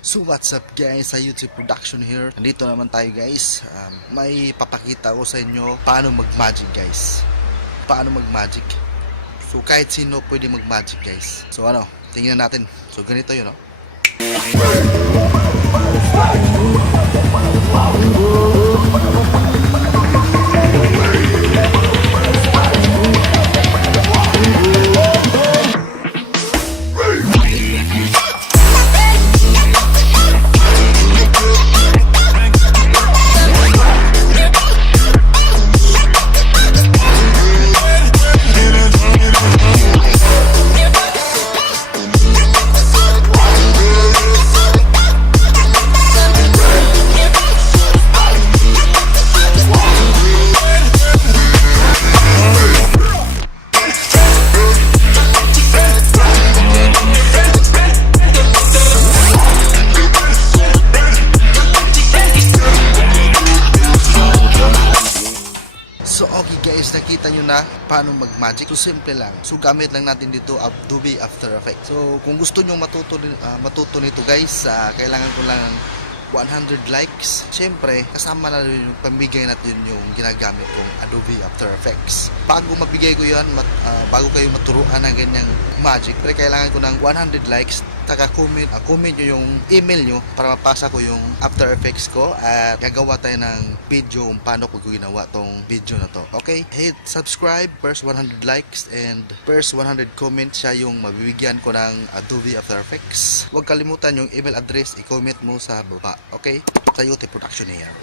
So what's up guys, sa YouTube Production here. Nandito naman tayo guys. May papakita ko sa inyo paano mag-magic guys. Paano mag-magic. So kahit sino pwede mag-magic guys. So ano, tingnan natin. So ganito yun, no? So okay guys, nakita nyo na paano mag-magic. So simple lang. So gamit lang natin dito Adobe After Effects. So kung gusto nyo matuto nito guys, kailangan ko lang 100 likes. Siyempre, kasama na rin yung pamigay natin yung ginagamit kong Adobe After Effects. Bago mabigay ko yan, bago kayo maturuan ng ganyang magic, pero kailangan ko ng 100 likes. Comment nyo yung email nyo para mapasa ko yung After Effects ko at gagawa tayo ng video kung paano ko ginawa tong video na to. Okay? Hit subscribe, first 100 likes and first 100 comments siya yung mabibigyan ko ng Adobe After Effects. Huwag kalimutan yung email address, i-comment mo sa baba. Okay? Sa YouTube Production na yan.